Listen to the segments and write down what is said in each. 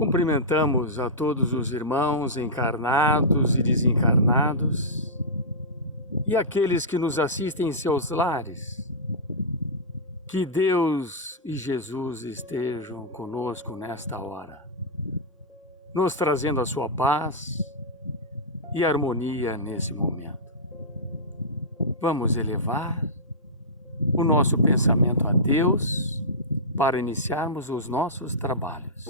Cumprimentamos a todos os irmãos encarnados e desencarnados e aqueles que nos assistem em seus lares. Que Deus e Jesus estejam conosco nesta hora, nos trazendo a sua paz e harmonia nesse momento. Vamos elevar o nosso pensamento a Deus para iniciarmos os nossos trabalhos.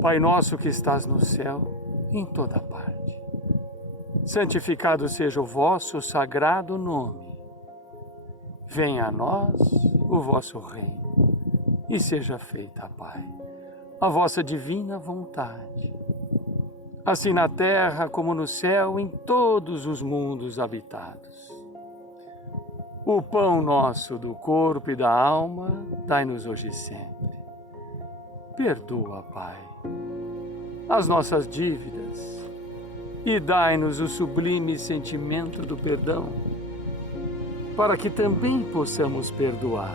Pai nosso que estás no céu, em toda parte, santificado seja o vosso sagrado nome. Venha a nós o vosso reino e seja feita, Pai, a vossa divina vontade, assim na terra como no céu, em todos os mundos habitados. O pão nosso do corpo e da alma, dai-nos hoje e sempre. Perdoa, Pai, as nossas dívidas e dai-nos o sublime sentimento do perdão, para que também possamos perdoar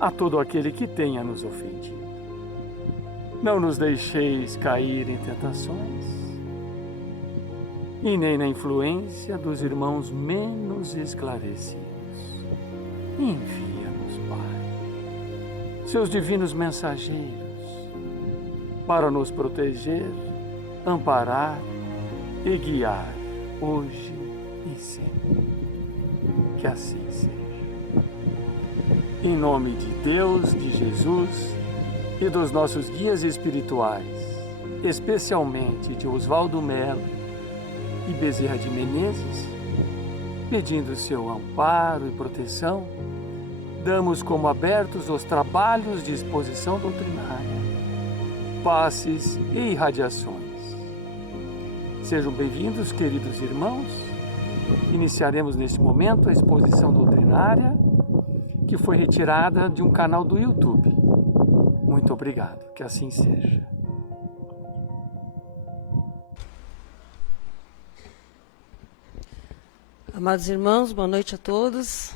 a todo aquele que tenha nos ofendido. Não nos deixeis cair em tentações e nem na influência dos irmãos menos esclarecidos. Envia-nos, Pai, seus divinos mensageiros, para nos proteger, amparar e guiar hoje e sempre. Que assim seja. Em nome de Deus, de Jesus e dos nossos guias espirituais, especialmente de Oswaldo Melo e Bezerra de Menezes, pedindo seu amparo e proteção, damos como abertos os trabalhos de exposição doutrinária, passes e irradiações. Sejam bem-vindos, queridos irmãos. Iniciaremos neste momento a exposição doutrinária, que foi retirada de um canal do YouTube. Muito obrigado, que assim seja. Amados irmãos, boa noite a todos.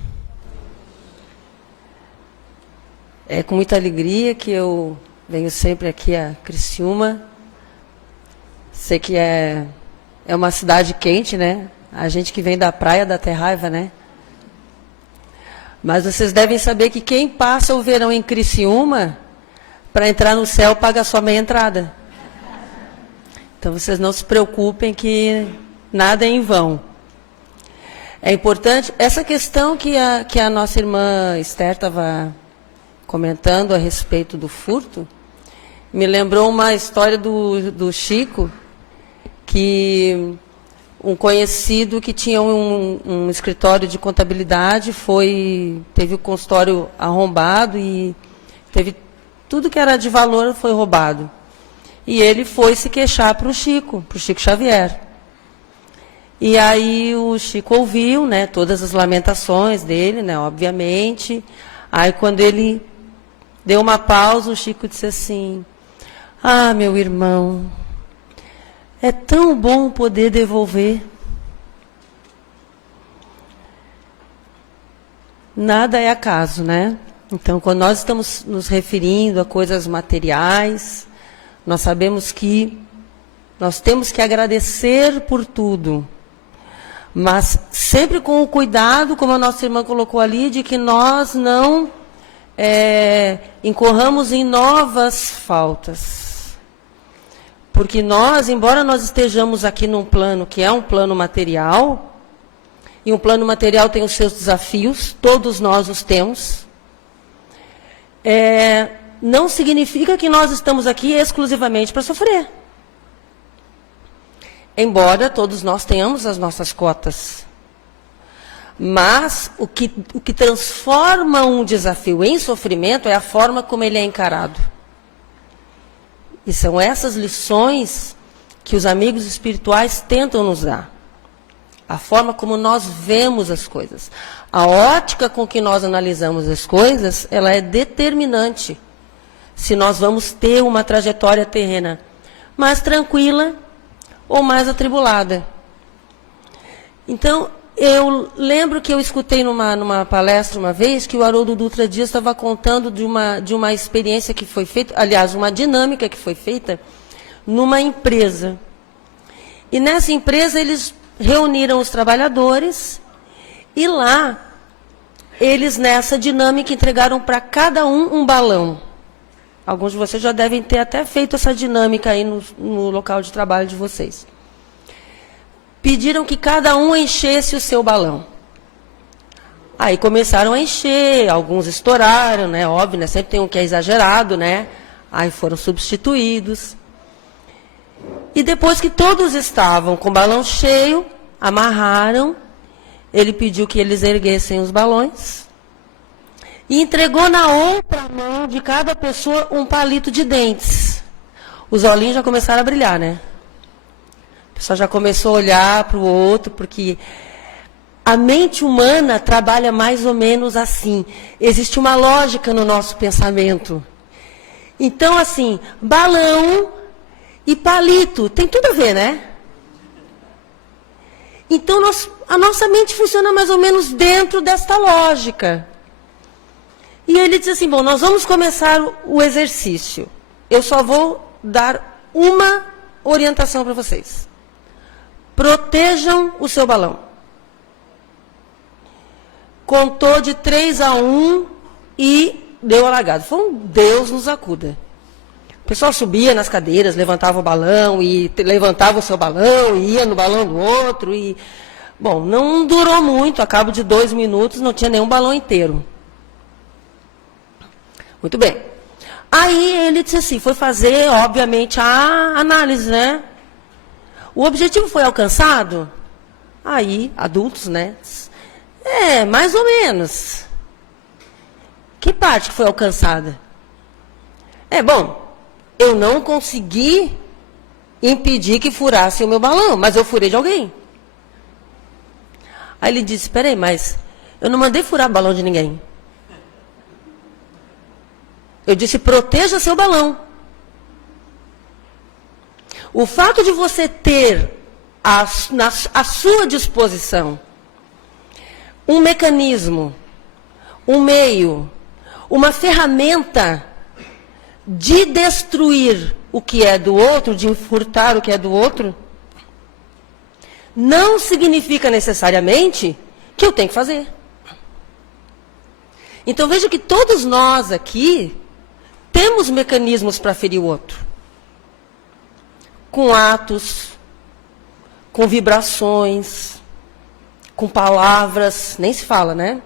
É com muita alegria que eu venho sempre aqui a Criciúma. Sei que é uma cidade quente, né? A gente que vem da praia dá até raiva, né? Mas vocês devem saber que quem passa o verão em Criciúma, para entrar no céu, paga só meia entrada. Então vocês não se preocupem que nada é em vão. É importante, essa questão que a nossa irmã Esther estava comentando a respeito do furto, me lembrou uma história do Chico, que um conhecido que tinha um escritório de contabilidade teve o consultório arrombado e teve tudo que era de valor foi roubado. E ele foi se queixar para o Chico Xavier. E aí o Chico ouviu, né, todas as lamentações dele, né, obviamente. Aí quando ele deu uma pausa, o Chico disse assim: "Ah, meu irmão, é tão bom poder devolver. Nada é acaso, né? Então, quando nós estamos nos referindo a coisas materiais, nós sabemos que nós temos que agradecer por tudo, mas sempre com o cuidado, como a nossa irmã colocou ali, de que nós não incorramos em novas faltas. Porque nós, embora nós estejamos aqui num plano que é um plano material, e um plano material tem os seus desafios, todos nós os temos, não significa que nós estamos aqui exclusivamente para sofrer. Embora todos nós tenhamos as nossas cotas. Mas o que transforma um desafio em sofrimento é a forma como ele é encarado. E são essas lições que os amigos espirituais tentam nos dar. A forma como nós vemos as coisas. A ótica com que nós analisamos as coisas, ela é determinante. Se nós vamos ter uma trajetória terrena mais tranquila ou mais atribulada. Então, Eu lembro que eu escutei numa palestra uma vez que o Haroldo Dutra Dias estava contando de uma experiência que foi feita, aliás, uma dinâmica que foi feita numa empresa. E nessa empresa eles reuniram os trabalhadores e lá eles, nessa dinâmica, entregaram para cada um balão. Alguns de vocês já devem ter até feito essa dinâmica aí no local de trabalho de vocês. Pediram que cada um enchesse o seu balão. Aí começaram a encher, alguns estouraram, né? Óbvio, né? Sempre tem um que é exagerado, né? Aí foram substituídos. E depois que todos estavam com o balão cheio, amarraram, ele pediu que eles erguessem os balões e entregou na outra mão de cada pessoa um palito de dentes. Os olhinhos já começaram a brilhar, né? A pessoa já começou a olhar para o outro, porque a mente humana trabalha mais ou menos assim. Existe uma lógica no nosso pensamento. Então, assim, balão e palito, tem tudo a ver, né? Então, a nossa mente funciona mais ou menos dentro desta lógica. E ele diz assim, bom, nós vamos começar o exercício. Eu só vou dar uma orientação para vocês. Protejam o seu balão. Contou de 3 a 1 e deu a largada. Foi um Deus nos acuda. O pessoal subia nas cadeiras, levantava o balão, e levantava o seu balão, e ia no balão do outro. E bom, não durou muito, a cabo de 2 minutos não tinha nenhum balão inteiro. Muito bem. Aí ele disse assim, foi fazer, obviamente, a análise, né? O objetivo foi alcançado? Aí, adultos, né? Mais ou menos. Que parte foi alcançada? Bom, eu não consegui impedir que furasse o meu balão, mas eu furei de alguém. Aí ele disse, espera aí, mas eu não mandei furar o balão de ninguém. Eu disse, proteja seu balão. O fato de você ter à sua disposição um mecanismo, um meio, uma ferramenta de destruir o que é do outro, de furtar o que é do outro, não significa necessariamente que eu tenho que fazer. Então veja que todos nós aqui temos mecanismos para ferir o outro. Com atos, com vibrações, com palavras, nem se fala, né?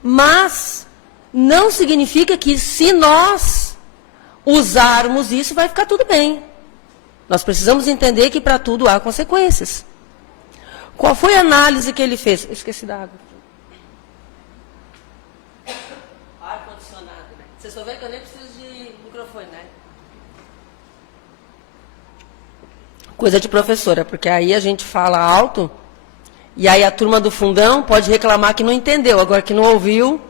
Mas não significa que se nós usarmos isso, vai ficar tudo bem. Nós precisamos entender que para tudo há consequências. Qual foi a análise que ele fez? Eu esqueci da água. Ar-condicionado, né? Vocês estão vendo que eu nem preciso de microfone, né? Coisa de professora, porque aí a gente fala alto, e aí a turma do fundão pode reclamar que não entendeu, agora que não ouviu,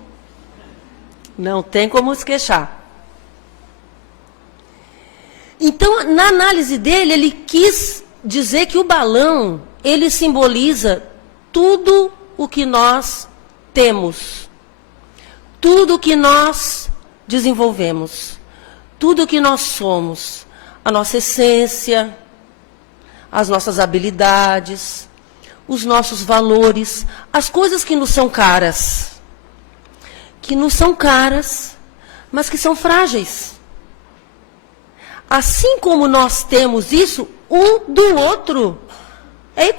não tem como se queixar. Então, na análise dele, ele quis dizer que o balão, ele simboliza tudo o que nós temos, tudo o que nós desenvolvemos, tudo o que nós somos, a nossa essência, as nossas habilidades, os nossos valores, as coisas que nos são caras, mas que são frágeis. Assim como nós temos isso, um do outro,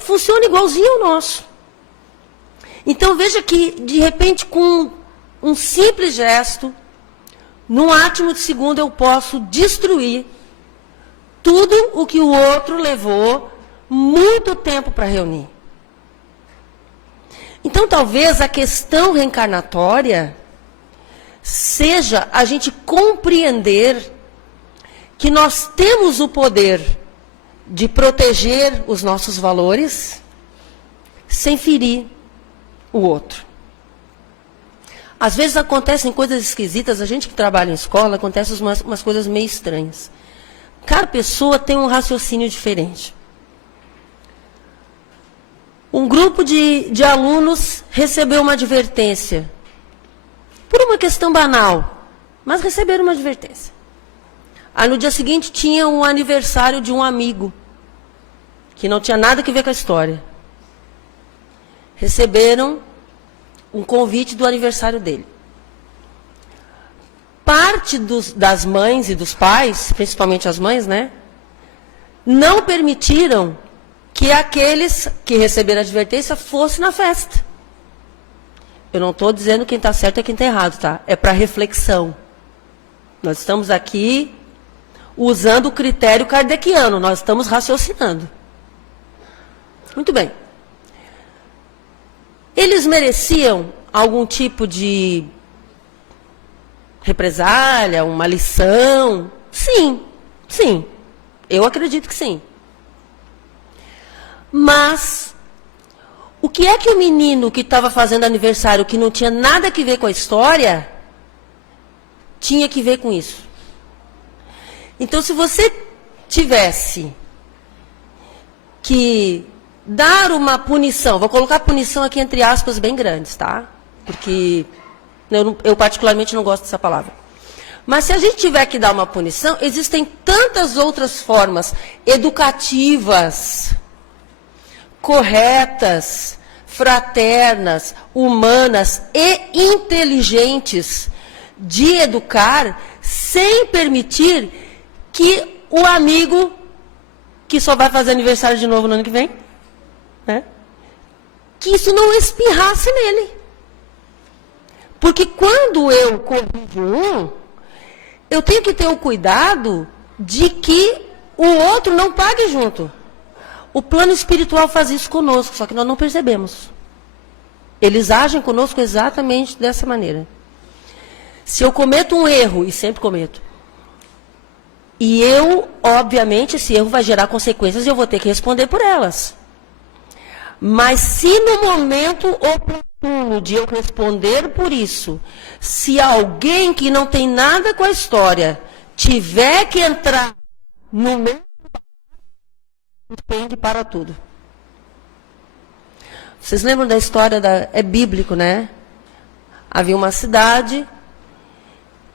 funciona igualzinho ao nosso. Então veja que, de repente, com um simples gesto, num átimo de segundo, eu posso destruir tudo o que o outro levou muito tempo para reunir. Então, talvez a questão reencarnatória seja a gente compreender que nós temos o poder de proteger os nossos valores sem ferir o outro. Às vezes acontecem coisas esquisitas, a gente que trabalha em escola, acontecem umas coisas meio estranhas. Cada pessoa tem um raciocínio diferente. Um grupo de alunos recebeu uma advertência. Por uma questão banal, mas receberam uma advertência. Aí no dia seguinte tinha um aniversário de um amigo, que não tinha nada a ver com a história. Receberam um convite do aniversário dele. Parte das mães e dos pais, principalmente as mães, né, não permitiram que aqueles que receberam a advertência fossem na festa. Eu não estou dizendo quem está certo e quem está errado, tá? É para reflexão. Nós estamos aqui usando o critério kardeciano, nós estamos raciocinando. Muito bem. Eles mereciam algum tipo de represália, uma lição? Sim, sim. Eu acredito que sim. Mas o que é que o menino que estava fazendo aniversário, que não tinha nada a ver com a história, tinha que ver com isso? Então, se você tivesse que dar uma punição, vou colocar punição aqui entre aspas bem grandes, tá? Porque eu particularmente não gosto dessa palavra. Mas se a gente tiver que dar uma punição, existem tantas outras formas educativas, corretas, fraternas, humanas e inteligentes de educar, sem permitir que o amigo, que só vai fazer aniversário de novo no ano que vem, né, que isso não espirrasse nele. Porque quando eu corrijo eu tenho que ter o cuidado de que o outro não pague junto. O plano espiritual faz isso conosco, só que nós não percebemos. Eles agem conosco exatamente dessa maneira. Se eu cometo um erro, e sempre cometo, e eu, obviamente, esse erro vai gerar consequências e eu vou ter que responder por elas. Mas se no momento oportuno de eu responder por isso, se alguém que não tem nada com a história tiver que entrar no meu, suspende para tudo. Vocês lembram da história é bíblico, né? Havia uma cidade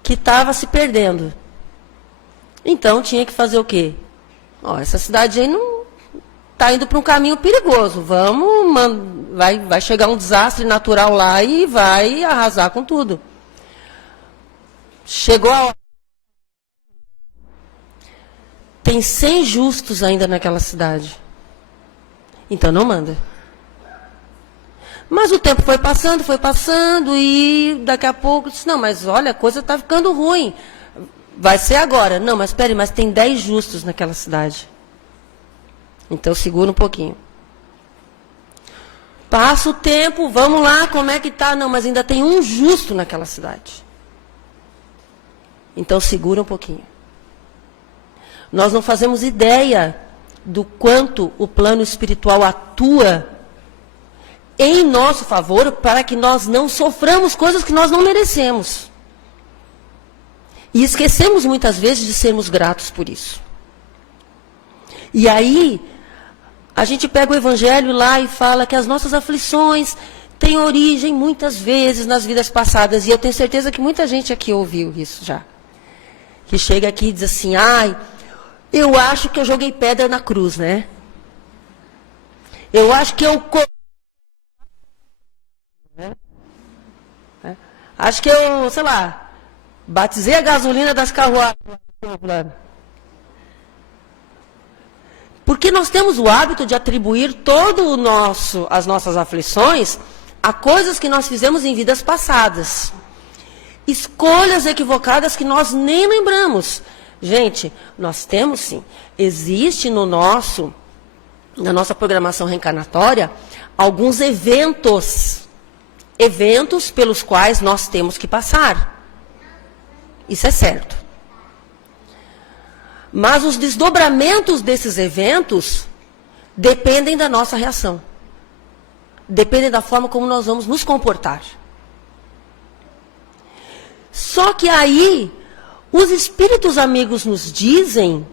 que estava se perdendo. Então tinha que fazer o quê? Essa cidade aí não está indo para um caminho perigoso. Vai chegar um desastre natural lá e vai arrasar com tudo. Chegou a hora. Tem 100 justos ainda naquela cidade. Então não manda. Mas o tempo foi passando e daqui a pouco disse, não, mas olha, a coisa está ficando ruim. Vai ser agora. Não, mas espere, mas tem 10 justos naquela cidade. Então segura um pouquinho. Passa o tempo, vamos lá, como é que está? Não, mas ainda tem um justo naquela cidade. Então segura um pouquinho. Nós não fazemos ideia do quanto o plano espiritual atua em nosso favor para que nós não soframos coisas que nós não merecemos. E esquecemos muitas vezes de sermos gratos por isso. E aí, a gente pega o Evangelho lá e fala que as nossas aflições têm origem muitas vezes nas vidas passadas. E eu tenho certeza que muita gente aqui ouviu isso já. Que chega aqui e diz assim, eu acho que eu joguei pedra na cruz, né? Eu acho que eu... Acho que eu, sei lá, batizei a gasolina das carruagens. Porque nós temos o hábito de atribuir as nossas aflições a coisas que nós fizemos em vidas passadas. Escolhas equivocadas que nós nem lembramos. Gente, nós temos sim, existe na nossa programação reencarnatória, alguns eventos pelos quais nós temos que passar. Isso é certo. Mas os desdobramentos desses eventos dependem da nossa reação. Dependem da forma como nós vamos nos comportar. Só que aí, os espíritos amigos nos dizem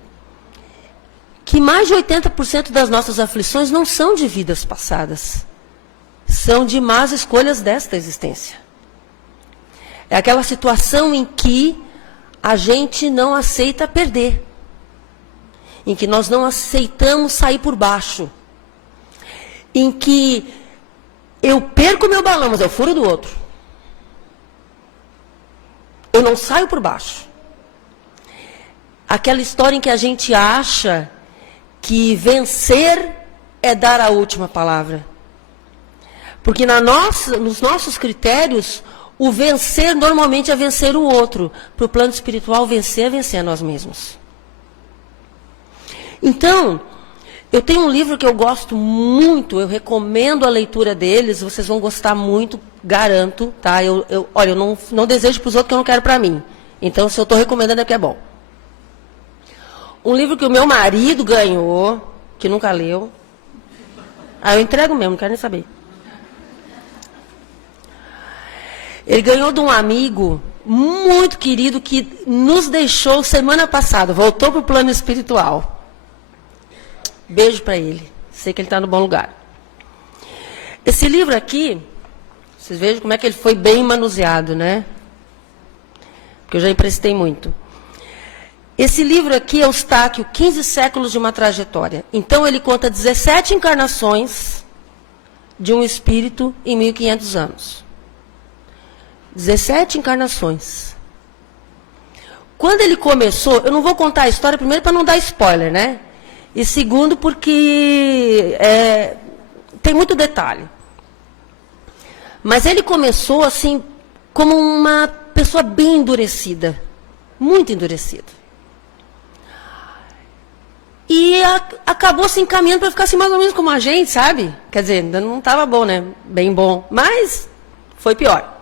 que mais de 80% das nossas aflições não são de vidas passadas. São de más escolhas desta existência. É aquela situação em que a gente não aceita perder. Em que nós não aceitamos sair por baixo. Em que eu perco meu balão, mas eu furo do outro. Eu não saio por baixo. Aquela história em que a gente acha que vencer é dar a última palavra. Porque nos nossos critérios, o vencer normalmente é vencer o outro. Para o plano espiritual, vencer é vencer a nós mesmos. Então, eu tenho um livro que eu gosto muito, eu recomendo a leitura deles, vocês vão gostar muito, garanto, tá? Olha, eu não desejo para os outros que eu não quero para mim. Então, se eu estou recomendando é porque é bom. Um livro que o meu marido ganhou, que nunca leu. Eu entrego mesmo, não quero nem saber. Ele ganhou de um amigo muito querido que nos deixou semana passada, voltou para o plano espiritual. Beijo para ele. Sei que ele está no bom lugar. Esse livro aqui, vocês vejam como é que ele foi bem manuseado, né? Porque eu já emprestei muito. Esse livro aqui é o Eustáquio, 15 séculos de uma trajetória. Então, ele conta 17 encarnações de um espírito em 1500 anos. 17 encarnações. Quando ele começou, eu não vou contar a história, primeiro para não dar spoiler, né? E segundo porque tem muito detalhe. Mas ele começou assim, como uma pessoa bem endurecida. Muito endurecida. E acabou se encaminhando para ficar assim mais ou menos como a gente, sabe? Quer dizer, ainda não estava bom, né? Bem bom. Mas foi pior.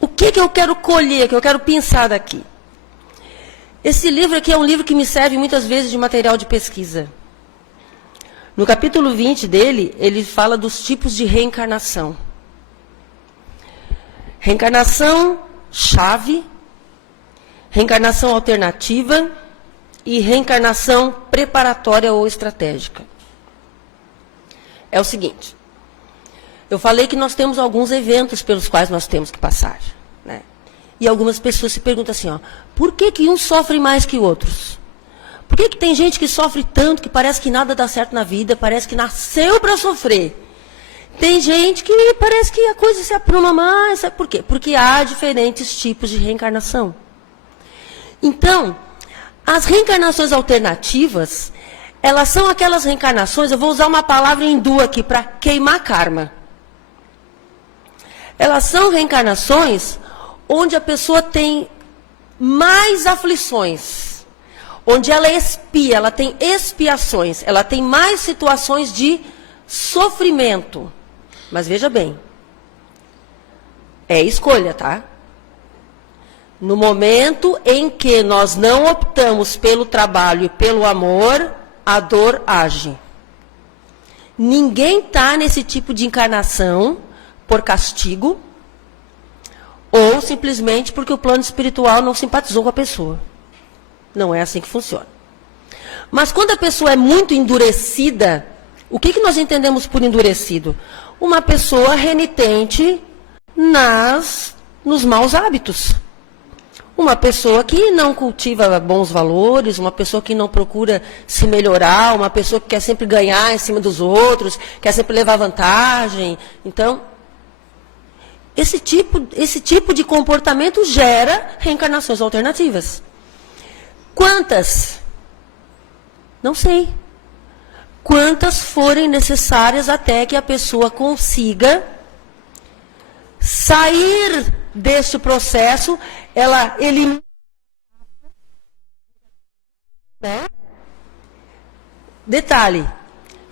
O que eu quero colher, que eu quero pensar daqui? Esse livro aqui é um livro que me serve muitas vezes de material de pesquisa. No capítulo 20 dele, ele fala dos tipos de reencarnação. Reencarnação chave, reencarnação alternativa e reencarnação preparatória ou estratégica. É o seguinte, eu falei que nós temos alguns eventos pelos quais nós temos que passar, né? E algumas pessoas se perguntam assim, por que uns sofrem mais que outros? Por que tem gente que sofre tanto, que parece que nada dá certo na vida, parece que nasceu para sofrer? Tem gente que parece que a coisa se apruma mais. Por quê? Porque há diferentes tipos de reencarnação. Então, as reencarnações alternativas, elas são aquelas reencarnações, eu vou usar uma palavra hindu aqui, para queimar karma. Elas são reencarnações onde a pessoa tem mais aflições, onde ela expia, ela tem expiações, ela tem mais situações de sofrimento. Mas veja bem, é escolha, tá? No momento em que nós não optamos pelo trabalho e pelo amor, a dor age. Ninguém está nesse tipo de encarnação por castigo ou simplesmente porque o plano espiritual não simpatizou com a pessoa. Não é assim que funciona. Mas quando a pessoa é muito endurecida, o que nós entendemos por endurecido? Uma pessoa renitente nos maus hábitos. Uma pessoa que não cultiva bons valores, uma pessoa que não procura se melhorar, uma pessoa que quer sempre ganhar em cima dos outros, quer sempre levar vantagem. Então, esse tipo de comportamento gera reencarnações alternativas. Quantas? Não sei. Quantas forem necessárias até que a pessoa consiga sair deste processo, ela elimina, né? Detalhe,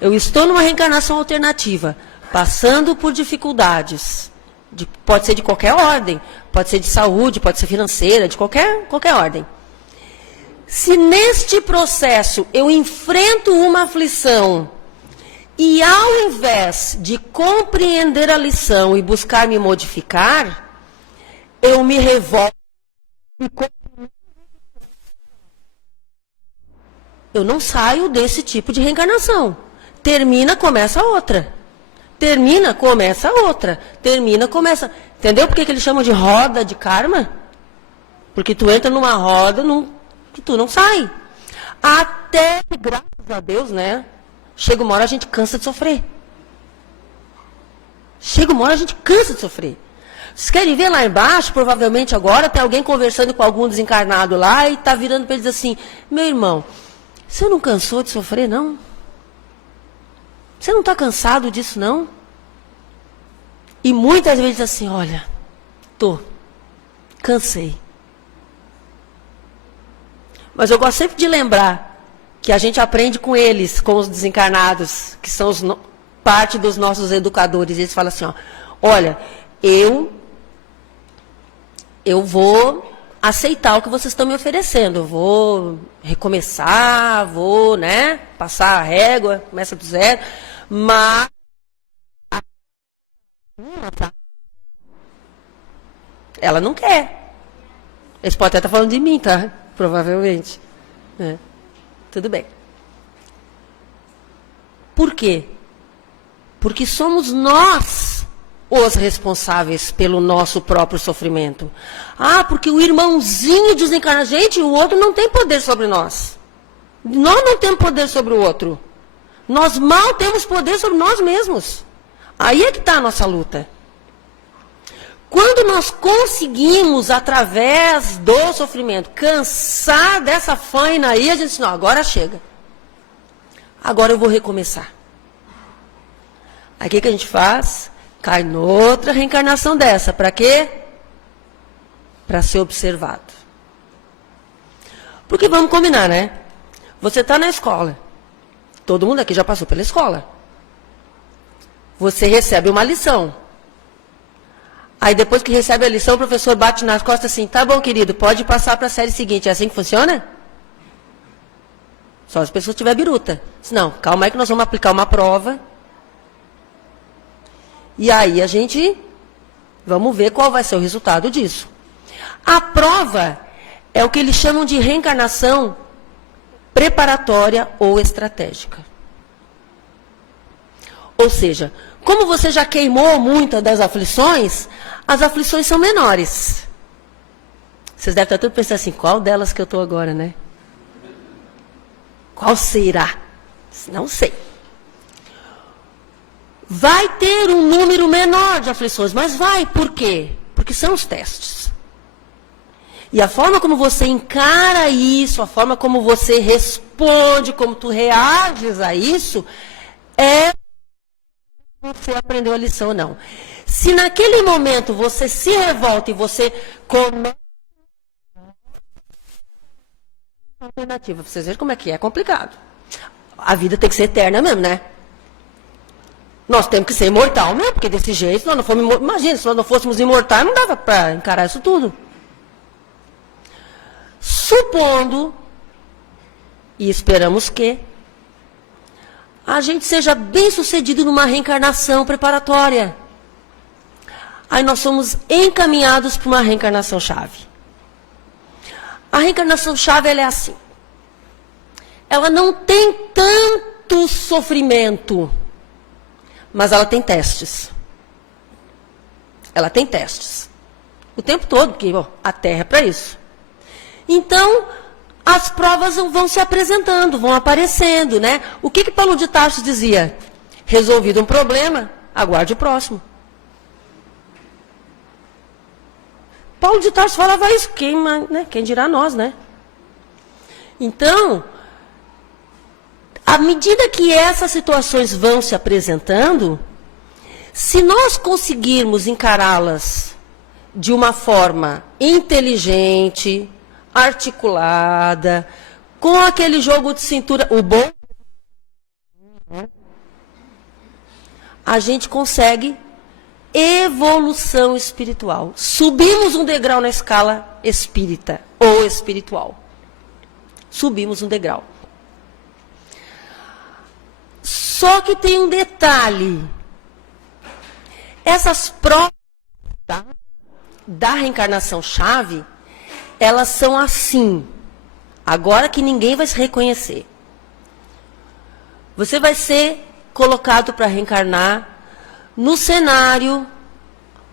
eu estou numa reencarnação alternativa, passando por dificuldades, pode ser de qualquer ordem, pode ser de saúde, pode ser financeira, de qualquer ordem. Se neste processo eu enfrento uma aflição e ao invés de compreender a lição e buscar me modificar, eu me revolto eu não saio desse tipo de reencarnação. Termina, começa outra. Termina, começa outra. Termina, começa... Entendeu por que eles chamam de roda de karma? Porque tu entra numa roda que tu não sai. Até, graças a Deus, né? Chega uma hora a gente cansa de sofrer. Chega uma hora a gente cansa de sofrer. Vocês querem ver lá embaixo, provavelmente agora, tem alguém conversando com algum desencarnado lá e está virando para eles assim, meu irmão, você não cansou de sofrer, não? Você não está cansado disso, não? E muitas vezes assim, olha, cansei. Mas eu gosto sempre de lembrar que a gente aprende com eles, com os desencarnados, que são parte dos nossos educadores. Eles falam assim, ó, olha, eu vou aceitar o que vocês estão me oferecendo. Eu vou recomeçar, vou, né, passar a régua, começa do zero, mas ela não quer. Eles podem até estar falando de mim, tá? Provavelmente. Tudo bem. Por quê? Porque somos nós os responsáveis pelo nosso próprio sofrimento. Ah, porque o irmãozinho desencarna. Gente, o outro não tem poder sobre nós. Nós não temos poder sobre o outro. Nós mal temos poder sobre nós mesmos. Aí é que está a nossa luta. Quando nós conseguimos, através do sofrimento, cansar dessa faina aí, a gente diz, não, agora chega. Agora eu vou recomeçar. Aí o que a gente faz? Cai noutra reencarnação dessa. Para quê? Para ser observado. Porque vamos combinar, né? Você está na escola. Todo mundo aqui já passou pela escola. Você recebe uma lição. Aí depois que recebe a lição, o professor bate nas costas assim, tá bom, querido, pode passar para a série seguinte. É assim que funciona? Só as pessoas tiverem biruta. Não, calma aí que nós vamos aplicar uma prova. E aí a gente, vamos ver qual vai ser o resultado disso. A prova é o que eles chamam de reencarnação preparatória ou estratégica. Ou seja, como você já queimou muitas das aflições, as aflições são menores. Vocês devem estar tudo pensando assim, qual delas que eu estou agora, né? Qual será? Não sei. Vai ter um número menor de aflições, mas vai, por quê? Porque são os testes. E a forma como você encara isso, a forma como você responde, como tu reages a isso, é você aprendeu a lição ou não. Se naquele momento você se revolta e você começa alternativa, pra vocês verem como é que é complicado. A vida tem que ser eterna mesmo, né? Nós temos que ser imortal mesmo, porque desse jeito, nós não fomos, imagina, se nós não fôssemos imortais, não dava para encarar isso tudo. Supondo, e esperamos que, a gente seja bem sucedido numa reencarnação preparatória. Aí nós somos encaminhados para uma reencarnação chave. A reencarnação chave, ela é assim. Ela não tem tanto sofrimento, mas ela tem testes. Ela tem testes. O tempo todo, porque a Terra é para isso. Então, as provas vão se apresentando, vão aparecendo, né? O que Paulo de Tarso dizia? Resolvido um problema, aguarde o próximo. Paulo de Tarso falava isso, quem dirá nós, né? Então, à medida que essas situações vão se apresentando, se nós conseguirmos encará-las de uma forma inteligente, articulada, com aquele jogo de cintura, o bom, a gente consegue evolução espiritual. Subimos um degrau na escala espírita ou espiritual. Subimos um degrau. Só que tem um detalhe. Essas provas da reencarnação chave, elas são assim. Agora que ninguém vai se reconhecer. Você vai ser colocado para reencarnar no cenário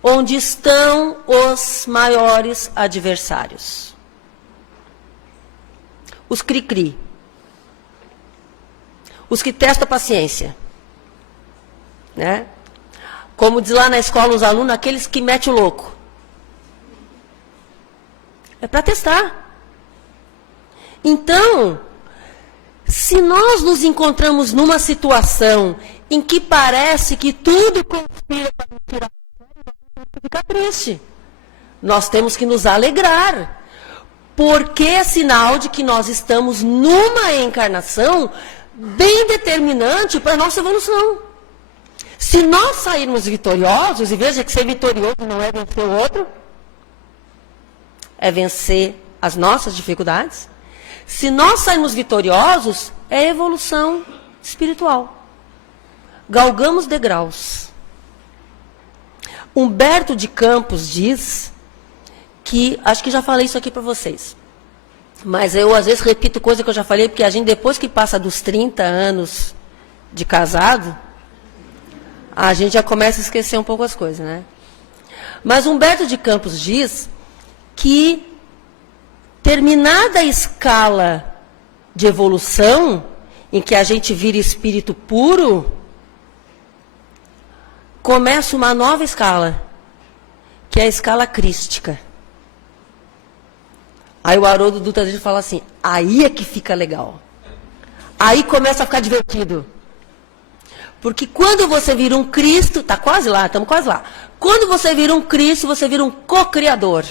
onde estão os maiores adversários. Os cri-cri. Os que testam a paciência. Né? Como diz lá na escola os alunos, aqueles que metem o louco. É para testar. Então, se nós nos encontramos numa situação em que parece que tudo conspira para nos tirar, fica triste. Nós temos que nos alegrar, porque é sinal de que nós estamos numa encarnação bem determinante para a nossa evolução. Se nós sairmos vitoriosos, e veja que ser vitorioso não é vencer o outro, é vencer as nossas dificuldades. Se nós sairmos vitoriosos, é evolução espiritual. Galgamos degraus. Humberto de Campos diz que, acho que já falei isso aqui para vocês, mas eu às vezes repito coisa que eu já falei, porque a gente depois que passa dos 30 anos de casado, a gente já começa a esquecer um pouco as coisas, né? Mas Humberto de Campos diz que terminada a escala de evolução, em que a gente vira espírito puro, começa uma nova escala, que é a escala crística. Aí o Haroldo Dutra fala assim, aí é que fica legal. Aí começa a ficar divertido. Porque quando você vira um Cristo, está quase lá, estamos quase lá. Quando você vira um Cristo, você vira um co-criador.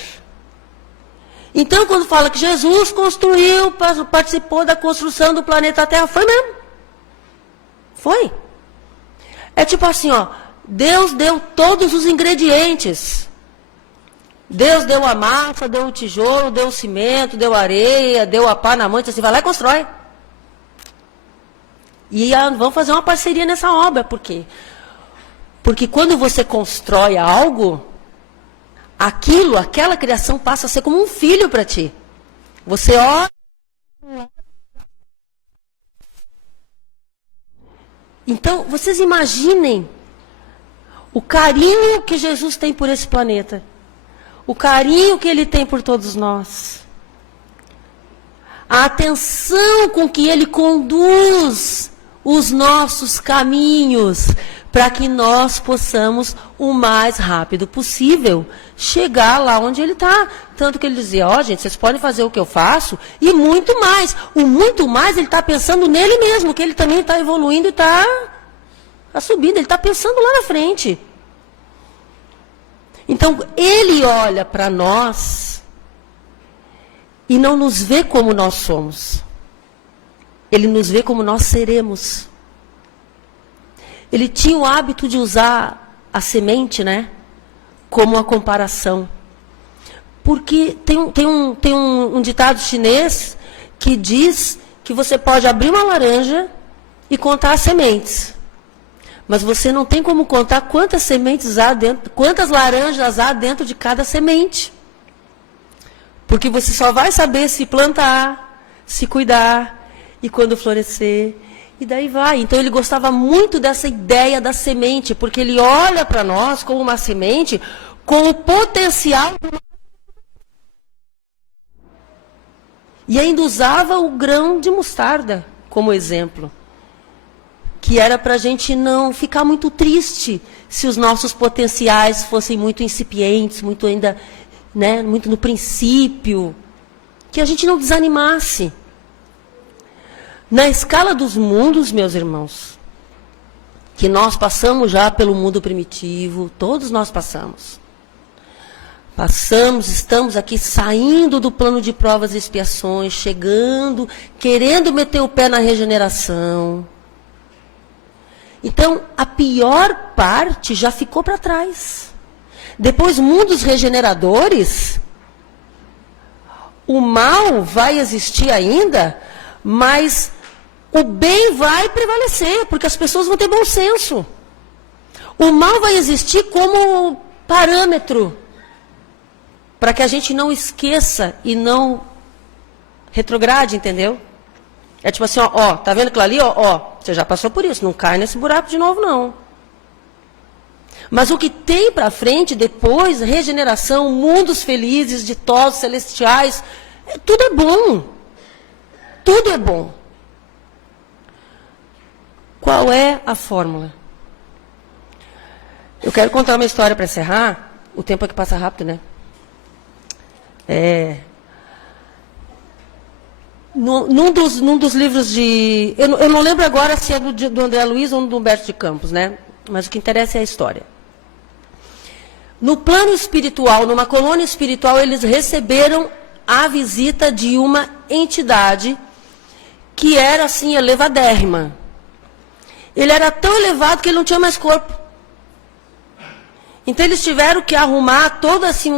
Então, quando fala que Jesus construiu, participou da construção do planeta Terra, foi mesmo. Foi. É tipo assim, ó, Deus deu todos os ingredientes. Deus deu a massa, deu o tijolo, deu o cimento, deu a areia, deu a pá na mão, assim, vai lá e constrói. E vamos fazer uma parceria nessa obra, por quê? Porque quando você constrói algo, aquela criação passa a ser como um filho para ti. Você olha. Então, vocês imaginem o carinho que Jesus tem por esse planeta. O carinho que Ele tem por todos nós. A atenção com que Ele conduz os nossos caminhos, para que nós possamos, o mais rápido possível, chegar lá onde Ele está. Tanto que Ele dizia, ó, gente, vocês podem fazer o que eu faço, e muito mais. O muito mais, Ele está pensando nele mesmo, que Ele também está evoluindo e está subindo, Ele está pensando lá na frente. Então, Ele olha para nós e não nos vê como nós somos. Ele nos vê como nós seremos. Ele tinha o hábito de usar a semente, né, como uma comparação. Porque tem um ditado chinês que diz que você pode abrir uma laranja e contar as sementes. Mas você não tem como contar quantas sementes há dentro, quantas laranjas há dentro de cada semente. Porque você só vai saber se plantar, se cuidar, e quando florescer, e daí vai. Então ele gostava muito dessa ideia da semente, porque ele olha para nós como uma semente, com o potencial. E ainda usava o grão de mostarda como exemplo. Que era para a gente não ficar muito triste se os nossos potenciais fossem muito incipientes, muito ainda, né, muito no princípio. Que a gente não desanimasse. Na escala dos mundos, meus irmãos, que nós passamos já pelo mundo primitivo, todos nós passamos. Passamos, estamos aqui saindo do plano de provas e expiações, chegando, querendo meter o pé na regeneração. Então, a pior parte já ficou para trás. Depois, mundos regeneradores, o mal vai existir ainda, mas o bem vai prevalecer, porque as pessoas vão ter bom senso. O mal vai existir como parâmetro, para que a gente não esqueça e não retrograde, entendeu? É tipo assim, ó, tá vendo aquilo ali, ó, você já passou por isso, não cai nesse buraco de novo, não. Mas o que tem para frente depois, regeneração, mundos felizes, ditosos, celestiais, tudo é bom. Tudo é bom. Qual é a fórmula? Eu quero contar uma história para encerrar. O tempo aqui passa rápido, né? Num dos livros de... Eu não lembro agora se é do André Luiz ou do Humberto de Campos, né? Mas o que interessa é a história. No plano espiritual, numa colônia espiritual, eles receberam a visita de uma entidade que era, assim, elevadérrima. Ele era tão elevado que ele não tinha mais corpo. Então, eles tiveram que arrumar toda, assim,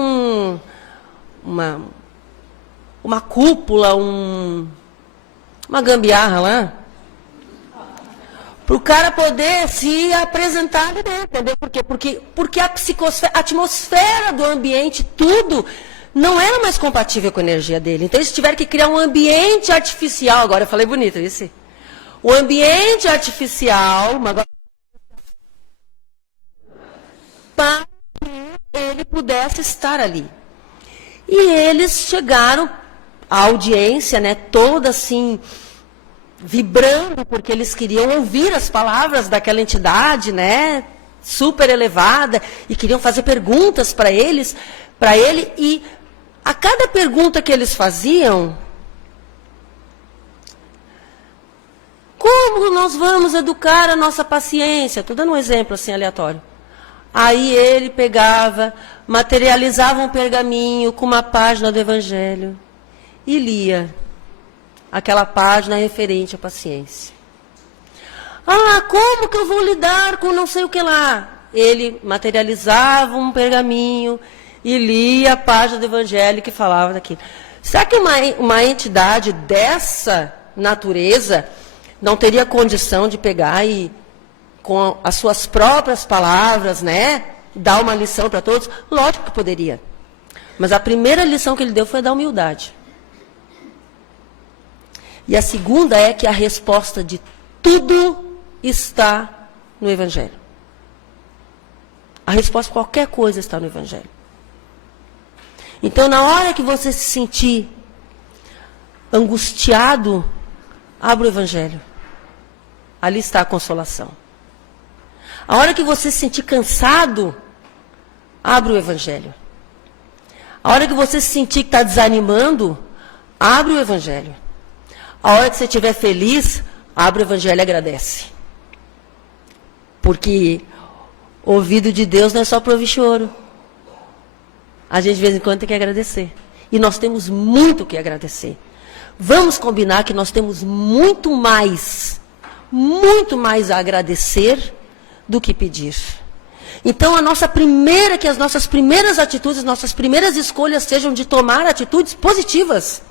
uma cúpula, uma gambiarra lá, para o cara poder se apresentar ali dentro, entendeu? Por quê? Porque a atmosfera do ambiente, tudo, não era mais compatível com a energia dele. Então, eles tiveram que criar um ambiente artificial. Agora, eu falei bonito, isso. O ambiente artificial, para que ele pudesse estar ali. E eles chegaram, a audiência, né, toda assim, vibrando, porque eles queriam ouvir as palavras daquela entidade, né, super elevada, e queriam fazer perguntas para ele, e a cada pergunta que eles faziam, como nós vamos educar a nossa paciência? Estou dando um exemplo assim aleatório. Aí ele pegava, materializava um pergaminho com uma página do Evangelho e lia aquela página referente à paciência. Ah, como que eu vou lidar com não sei o que lá? Ele materializava um pergaminho e lia a página do Evangelho que falava daquilo. Será que uma entidade dessa natureza não teria condição de pegar e, com as suas próprias palavras, né, dar uma lição para todos? Lógico que poderia. Mas a primeira lição que ele deu foi a da humildade. E a segunda é que a resposta de tudo está no Evangelho. A resposta de qualquer coisa está no Evangelho. Então, na hora que você se sentir angustiado, abra o Evangelho. Ali está a consolação. A hora que você se sentir cansado, abra o Evangelho. A hora que você se sentir que está desanimando, abre o Evangelho. A hora que você estiver feliz, abre o Evangelho e agradece. Porque o ouvido de Deus não é só para ouvir choro. A gente de vez em quando tem que agradecer. E nós temos muito que agradecer. Vamos combinar que nós temos muito mais a agradecer do que pedir. Então, que as nossas primeiras atitudes, nossas primeiras escolhas sejam de tomar atitudes positivas.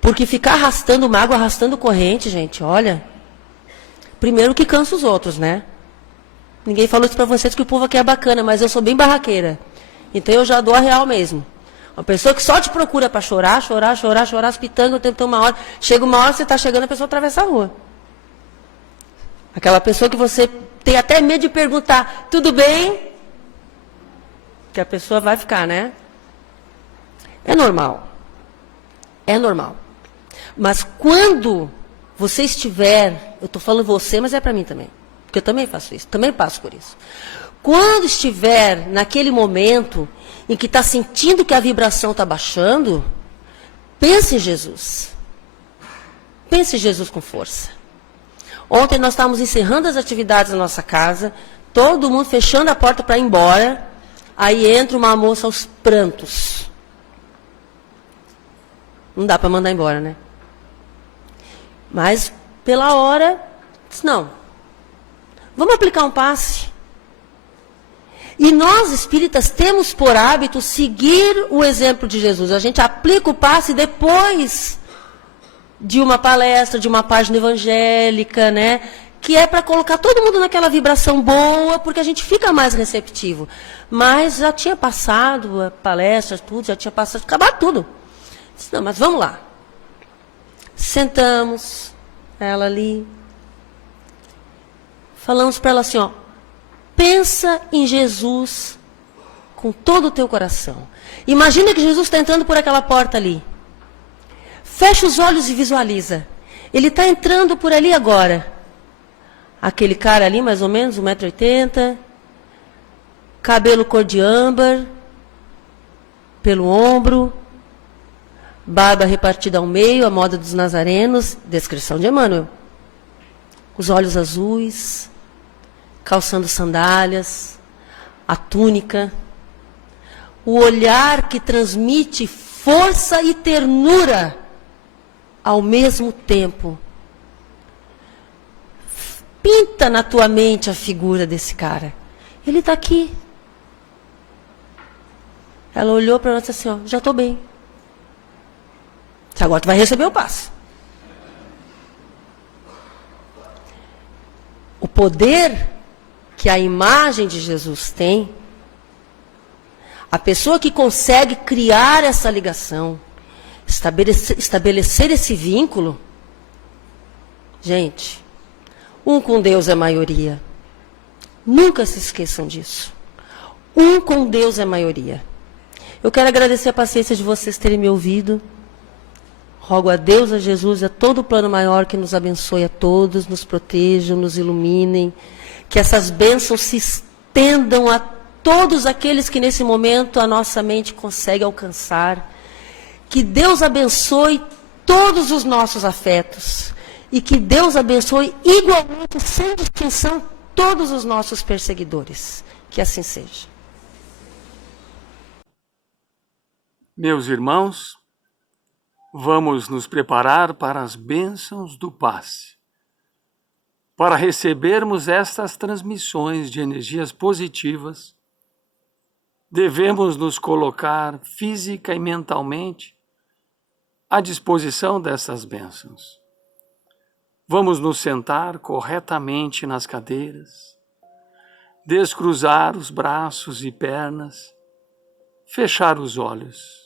Porque ficar arrastando mágoa, arrastando corrente, gente, olha, primeiro que cansa os outros, né? Ninguém falou isso para vocês que o povo aqui é bacana, mas eu sou bem barraqueira. Então eu já dou a real mesmo. Uma pessoa que só te procura para chorar, as pitangas, o tempo tem uma hora. Chega uma hora, você está chegando, a pessoa atravessa a rua. Aquela pessoa que você tem até medo de perguntar, tudo bem? Que a pessoa vai ficar, né? É normal. É normal. Mas quando você estiver, eu estou falando você, mas é para mim também. Porque eu também faço isso, também passo por isso. Quando estiver naquele momento em que está sentindo que a vibração está baixando, pense em Jesus. Pense em Jesus com força. Ontem nós estávamos encerrando as atividades na nossa casa, todo mundo fechando a porta para ir embora, aí entra uma moça aos prantos. Não dá para mandar embora, né? Mas, pela hora, disse, não. Vamos aplicar um passe. E nós, espíritas, temos por hábito seguir o exemplo de Jesus. A gente aplica o passe depois de uma palestra, de uma página evangélica, né? Que é para colocar todo mundo naquela vibração boa, porque a gente fica mais receptivo. Mas já tinha passado a palestra, tudo, já tinha passado, acabado tudo. Disse, não, mas vamos lá. Sentamos, para ela ali. Falamos para ela assim, ó, pensa em Jesus com todo o teu coração. Imagina que Jesus está entrando por aquela porta ali. Fecha os olhos e visualiza. Ele está entrando por ali agora. Aquele cara ali, mais ou menos, 1,80 m, cabelo cor de âmbar, pelo ombro, barba repartida ao meio, a moda dos nazarenos, descrição de Emmanuel. Os olhos azuis, calçando sandálias, a túnica, o olhar que transmite força e ternura ao mesmo tempo. Pinta na tua mente a figura desse cara. Ele está aqui. Ela olhou para nós e disse assim, ó, já estou bem. Agora tu vai receber o passe. O poder que a imagem de Jesus tem, a pessoa que consegue criar essa ligação, estabelecer esse vínculo, gente, um com Deus é maioria. Nunca se esqueçam disso. Um com Deus é maioria. Eu quero agradecer a paciência de vocês terem me ouvido. Rogo a Deus, a Jesus e a todo o plano maior que nos abençoe a todos, nos protejam, nos iluminem, que essas bênçãos se estendam a todos aqueles que nesse momento a nossa mente consegue alcançar. Que Deus abençoe todos os nossos afetos e que Deus abençoe igualmente, sem distinção, todos os nossos perseguidores. Que assim seja. Meus irmãos, vamos nos preparar para as bênçãos do passe. Para recebermos estas transmissões de energias positivas, devemos nos colocar física e mentalmente à disposição dessas bênçãos. Vamos nos sentar corretamente nas cadeiras, descruzar os braços e pernas, fechar os olhos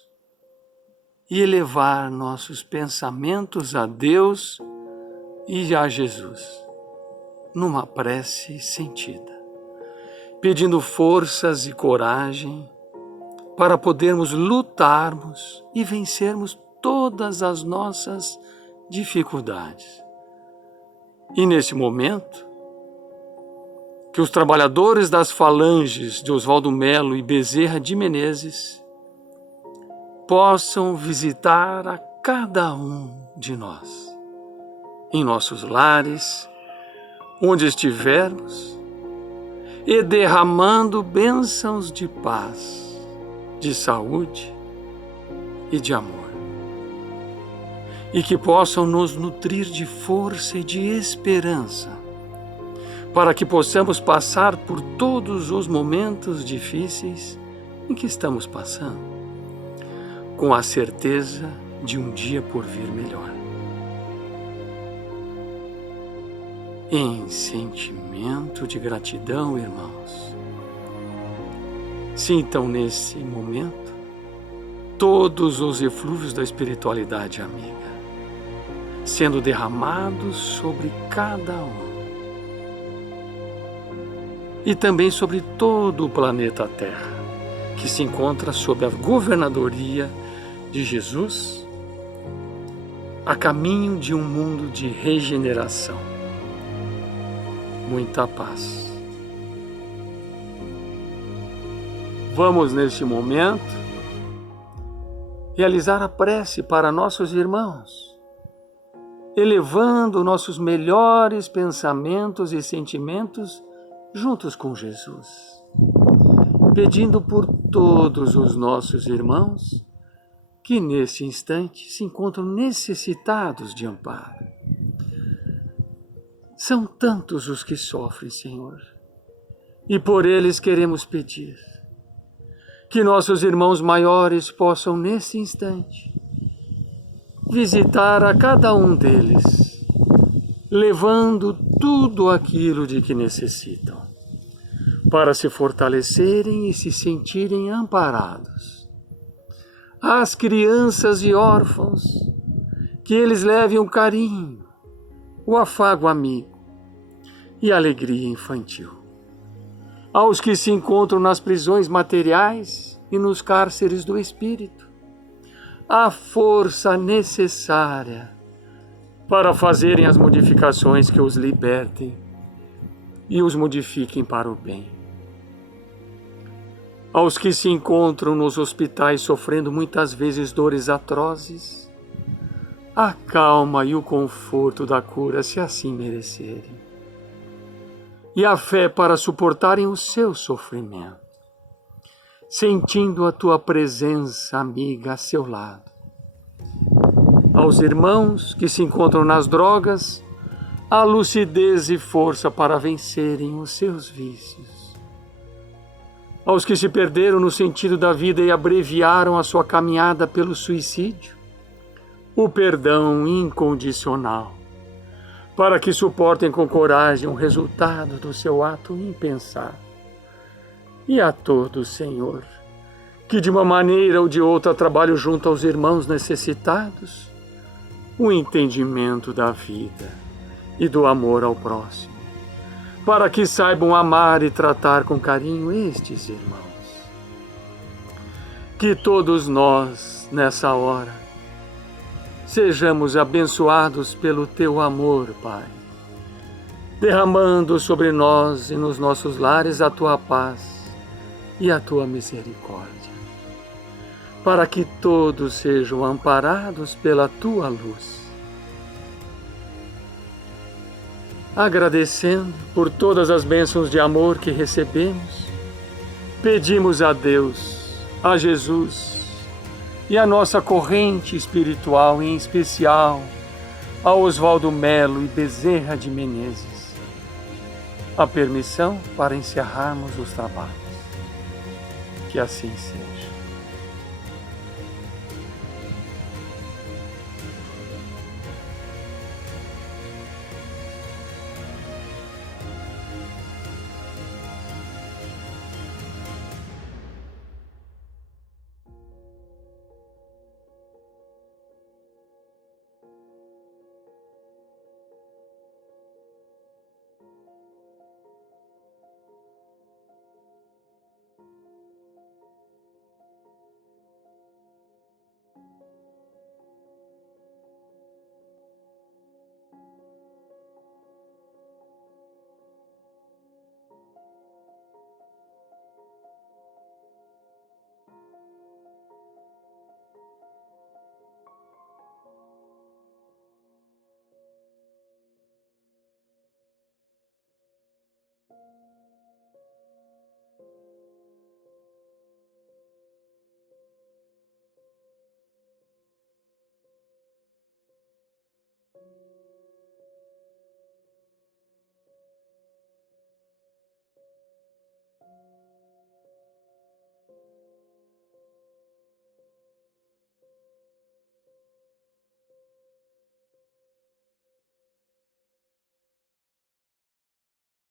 e elevar nossos pensamentos a Deus e a Jesus, numa prece sentida, pedindo forças e coragem para podermos lutarmos e vencermos todas as nossas dificuldades. E nesse momento, que os trabalhadores das falanges de Oswaldo Melo e Bezerra de Menezes possam visitar a cada um de nós, em nossos lares, onde estivermos, e derramando bênçãos de paz, de saúde e de amor. E que possam nos nutrir de força e de esperança, para que possamos passar por todos os momentos difíceis em que estamos passando, com a certeza de um dia por vir melhor. Em sentimento de gratidão, irmãos, sintam nesse momento todos os eflúvios da espiritualidade amiga, sendo derramados sobre cada um. E também sobre todo o planeta Terra, que se encontra sob a governadoria de Jesus, a caminho de um mundo de regeneração. Muita paz. Vamos, neste momento, realizar a prece para nossos irmãos, elevando nossos melhores pensamentos e sentimentos juntos com Jesus, pedindo por todos os nossos irmãos que nesse instante se encontram necessitados de amparo. São tantos os que sofrem, Senhor, e por eles queremos pedir que nossos irmãos maiores possam nesse instante visitar a cada um deles, levando tudo aquilo de que necessitam, para se fortalecerem e se sentirem amparados. Às crianças e órfãos, que eles levem um carinho, o afago amigo e a alegria infantil. Aos que se encontram nas prisões materiais e nos cárceres do espírito, a força necessária para fazerem as modificações que os libertem e os modifiquem para o bem. Aos que se encontram nos hospitais sofrendo muitas vezes dores atrozes, a calma e o conforto da cura, se assim merecerem, e a fé para suportarem o seu sofrimento, sentindo a tua presença amiga a seu lado. Aos irmãos que se encontram nas drogas, a lucidez e força para vencerem os seus vícios. Aos que se perderam no sentido da vida e abreviaram a sua caminhada pelo suicídio, o perdão incondicional, para que suportem com coragem o resultado do seu ato impensável. E a todos, Senhor, que de uma maneira ou de outra trabalham junto aos irmãos necessitados, o entendimento da vida e do amor ao próximo, para que saibam amar e tratar com carinho estes irmãos. Que todos nós, nessa hora, sejamos abençoados pelo teu amor, Pai, derramando sobre nós e nos nossos lares a tua paz e a tua misericórdia, para que todos sejam amparados pela tua luz. Agradecendo por todas as bênçãos de amor que recebemos, pedimos a Deus, a Jesus e a nossa corrente espiritual, em especial a Oswaldo Melo e Bezerra de Menezes, a permissão para encerrarmos os trabalhos. Que assim seja.